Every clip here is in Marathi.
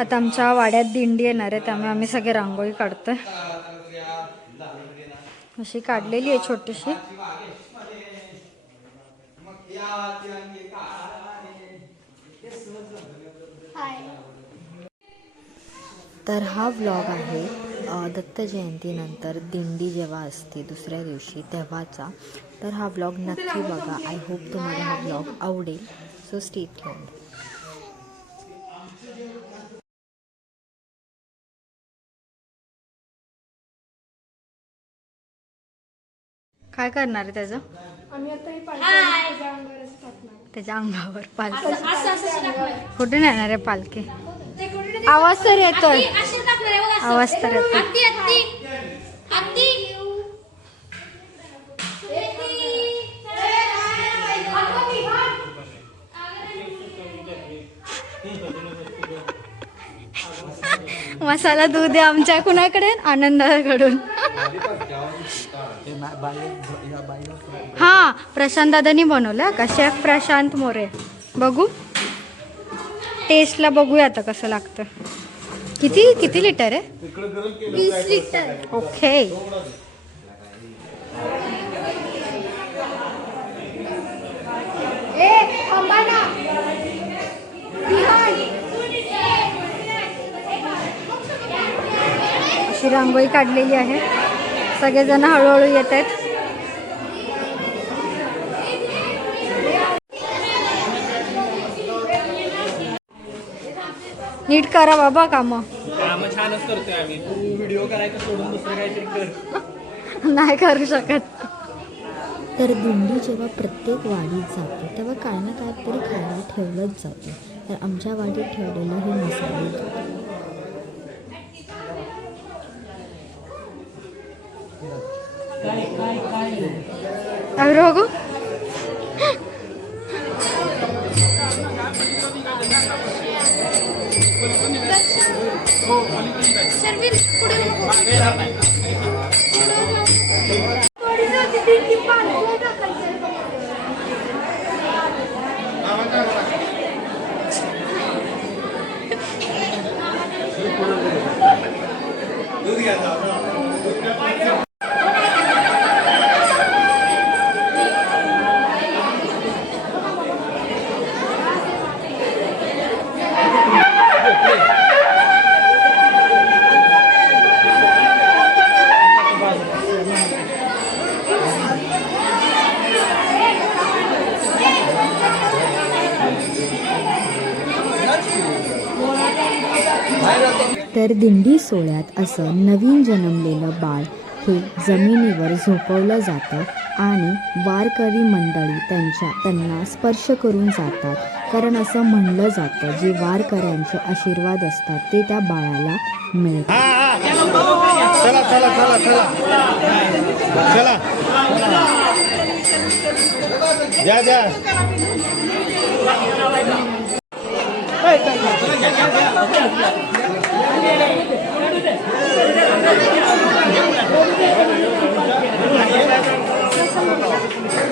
आता आमच्या वाड्यात दिंडी येणार आहे त्यामुळे आम्ही सगळे रांगोळी काढतोय. अशी काढलेली आहे छोटीशी. तर हा व्लॉग आहे दत्त जयंतीनंतर दिंडी जेव्हा असते दुसऱ्या दिवशी तेव्हाचा. तर हा व्लॉग नक्की बघा. आय होप तुम्हाला हा व्लॉग आवडेल. So stay tuned. काय करणार आहे त्याचं? त्याच्या अंगावर पालखी. कुठे नेणार आहे पालखी? आवाज तर येतोय. आवाज तर येतोय. मसाला दूध आहे आमच्या कुणाकडे? आनंदाकडून. हा प्रशांत दादानी बनवलं का? शेफ प्रशांत मोरे. बघू टेस्टला बघूया आता कसं लागतं. किती लिटर आहे? 20 लिटर. ओके. अशी रांगोळी काढलेली आहे. सगळेजण हळूहळू येत आहेत. नीट करा बाबा काम छानच करतोय आम्ही. तू व्हिडिओ करायचं सोडून दुसरं काहीतरी कर. नाही करू शकत. तर दिंडी जेव्हा प्रत्येक वाडीत जाते तेव्हा काय ना काहीतरी खायला ठेवलंच जातं. तर आमच्या वाडीत ठेवलेलं हे मसाले. अरे बघू तर दिंडी सोहळ्यात असं नवीन जन्मलेलं बाळ हे जमिनीवर झोपवलं जातं आणि वारकरी मंडळी त्यांना स्पर्श करून जातात. कारण असं म्हणलं जातं जे वारकऱ्यांचे आशीर्वाद असतात ते त्या बाळाला मिळतात. चला चला चला चला चला द्या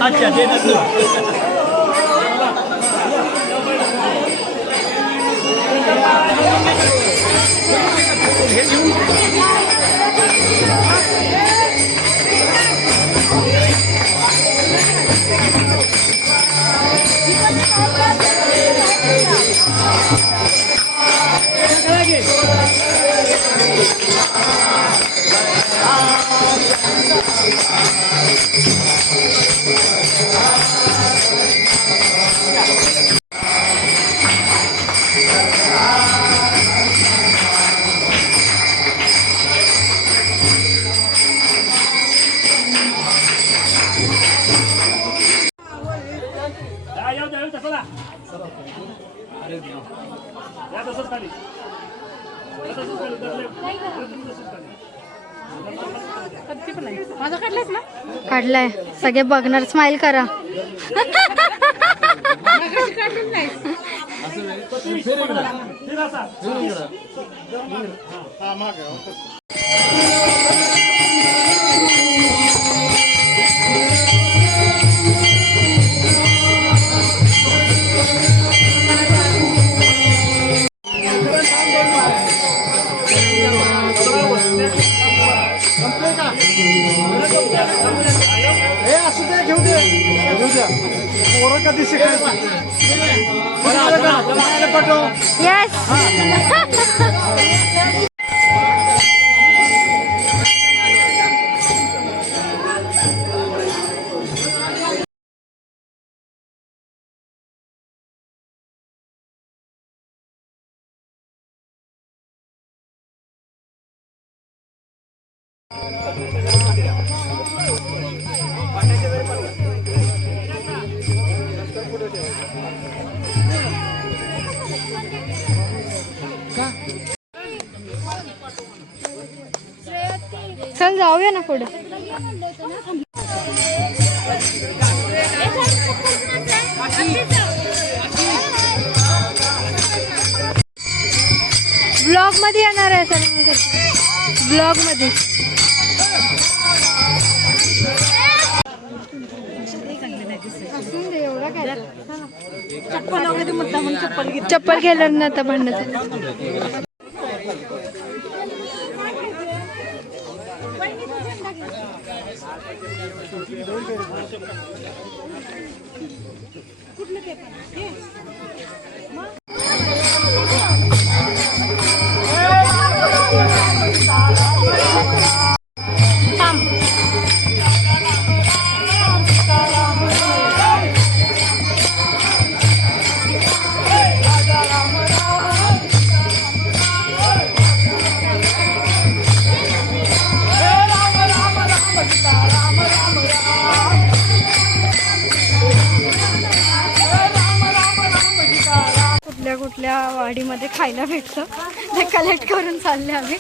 अच्छा दे काढलाय. सगळे बघणार. स्माइल करा. पोरं कधी शिकायचं पटो येस. चल जाऊया ना पुढे. ब्लॉग मध्ये येणार आहे सर. ब्लॉग मध्ये एवढा काय चप्पल घ्यायला ना आता भांडण. कुठल्या वाडीमध्ये खायला भेटतं ते कलेक्ट करून चालले आम्ही.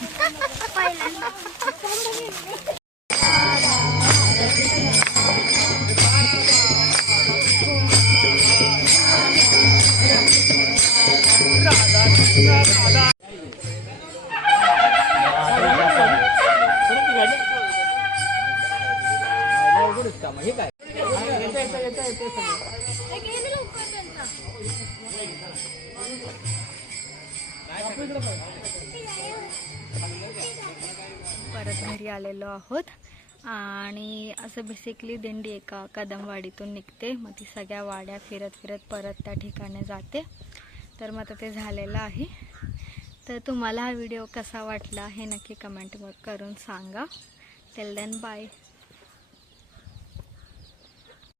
परत घरी आलेलो आहोत आणि असं बेसिकली दिंडी एका कदमवाडीतून निघते, मग ती सगळ्या वाड्या फिरत फिरत परत त्या ठिकाणी जाते. तर मग आता ते झालेलं आहे. तर तुम्हाला हा व्हिडिओ कसा वाटला हे नक्की कमेंट करून सांगा. Till then bye.